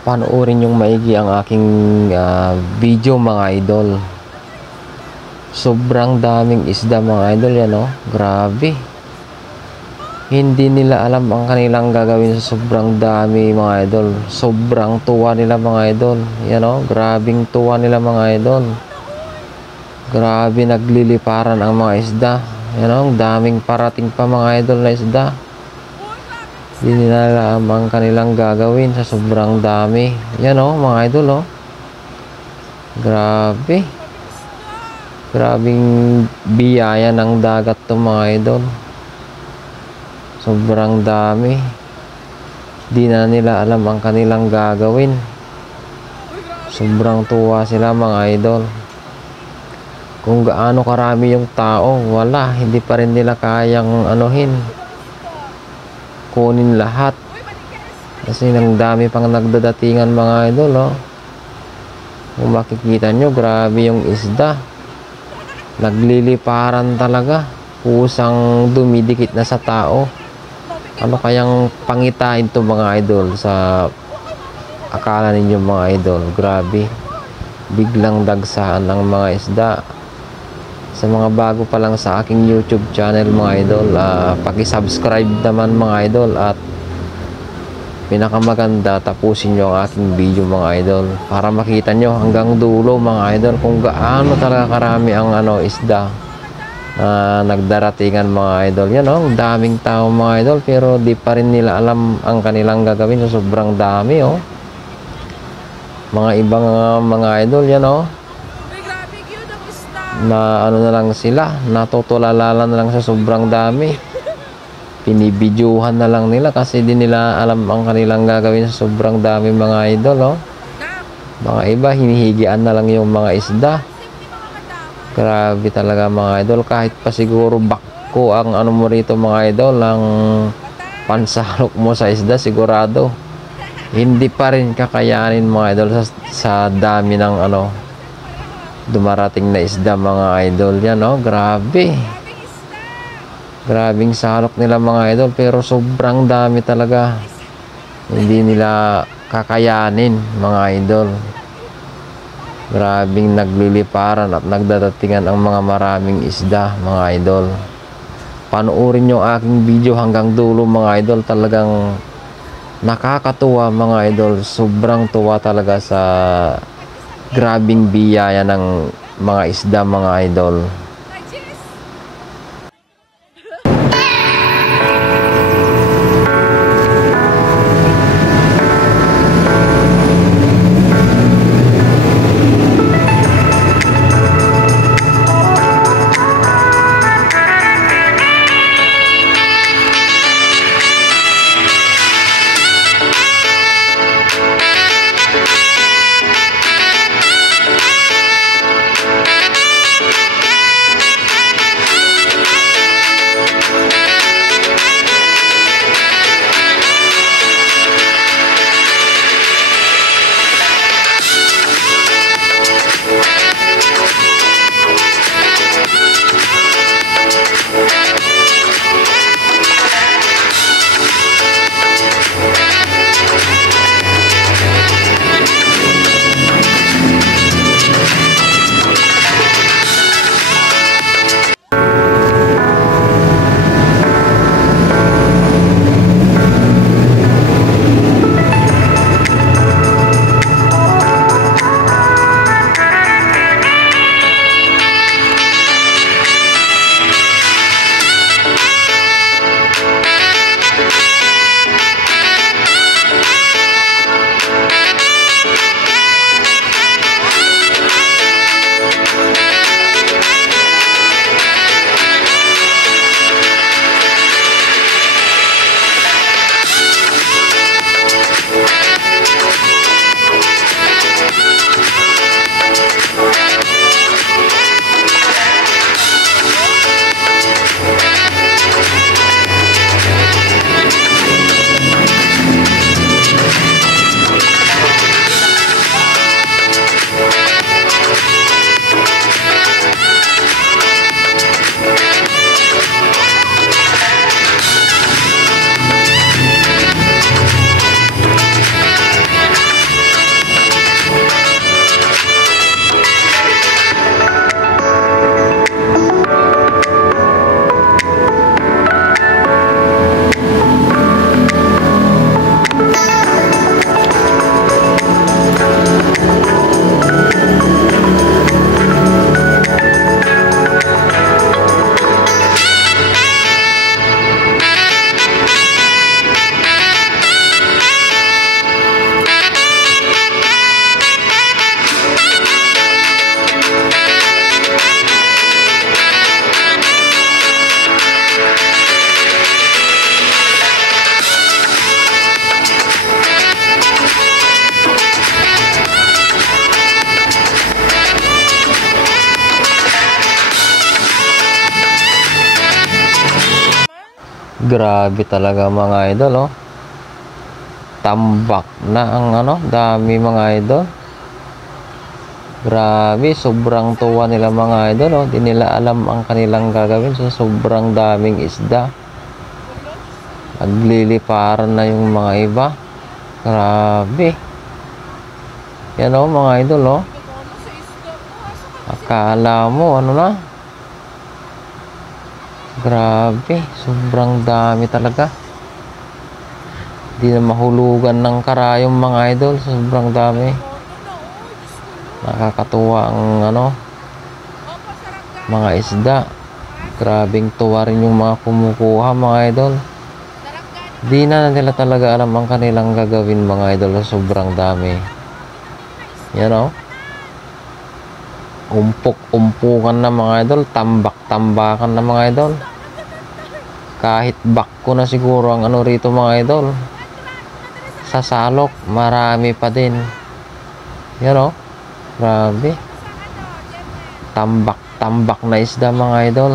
Panoorin yung maigi ang aking video mga idol. Sobrang daming isda mga idol yan, oh. Grabe. Hindi nila alam ang kanilang gagawin sa sobrang dami mga idol. Sobrang tuwa nila mga idol. Yan, oh. Grabing tuwa nila mga idol. Grabe, nagliliparan ang mga isda. Yan, oh. Daming parating pa mga idol na isda. Hindi nila alam ang kanilang gagawin sa sobrang dami. Yan, oh, mga idol, oh. Grabe. Grabing biyaya ng dagat to mga idol. Sobrang dami. Di na nila alam ang kanilang gagawin. Sobrang tuwa sila mga idol. Kung gaano karami yung tao, wala, hindi pa rin nila kayang kunin lahat. Kasi nang dami pang nagdadatingan mga idol, oh. Kung makikita nyo, grabe yung isda. Nagliliparan talaga. Kusang dumidikit na sa tao. Ano kayang pangitain to mga idol sa akala ninyo mga idol? Grabe. Biglang dagsaan ng mga isda. Sa mga bago pa lang sa aking YouTube channel mga idol, paki-subscribe naman mga idol, at pinakamaganda, tapusin nyo ang aking video mga idol para makita nyo hanggang dulo mga idol kung gaano talaga karami ang isda na nagdaratingan mga idol. Yan, oh, daming tao mga idol, pero di pa rin nila alam ang kanilang gagawin sa sobrang dami, oh. Mga ibang mga idol, yan, oh, na na lang sila, natutulala na lang sa sobrang dami. Pinibidyuhan na lang nila kasi di nila alam ang kanilang gagawin sa sobrang dami mga idol, oh. Mga iba hinihigian na lang yung mga isda. Grabe talaga mga idol. Kahit pa siguro bakko ang mo rito mga idol, ang pansalok mo sa isda, sigurado hindi pa rin kakayanin mga idol sa dami ng dumarating na isda mga idol. Yan, oh, grabe. Grabing salok nila mga idol, pero sobrang dami talaga. Hindi nila kakayanin mga idol. Grabing nagliliparan at nagdadatingan ang mga maraming isda mga idol. Panoorin nyo aking video hanggang dulo mga idol. Talagang nakakatuwa mga idol. Sobrang tuwa talaga sa grabing biyaya ng mga isda mga idol. Grabe talaga mga idol, oh. Tambak na ang dami mga idol. Grabe, sobrang tuwa nila mga idol, oh. Di nila alam ang kanilang gagawin sa sobrang daming isda. Nagliliparan na yung mga iba. Grabe. Yan, oh, mga idol, oh. Akala mo, ano na? Grabe, sobrang dami talaga. Di na mahulugan ng karayom mga idol, sobrang dami. Nakakatuwa ang mga isda. Grabing tuwa rin yung mga kumukuha mga idol. Di na nila talaga alam ang kanilang gagawin mga idol, sobrang dami. Yan, oh. Umpok-umpukan na mga idol, tambak-tambakan na mga idol. Kahit bakko na siguro ang rito mga idol. Sa salok, marami pa din. Yan, oh. Grabe. Tambak-tambak na isda mga idol.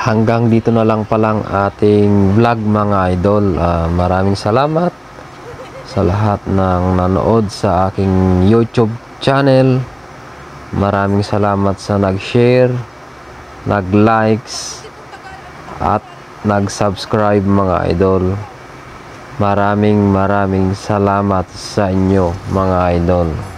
hanggang dito na lang palang ating vlog mga idol. Maraming salamat sa lahat ng nanood sa aking YouTube channel. Maraming salamat sa nag-share, nag-likes, at nag-subscribe mga idol. Maraming salamat sa inyo mga idol.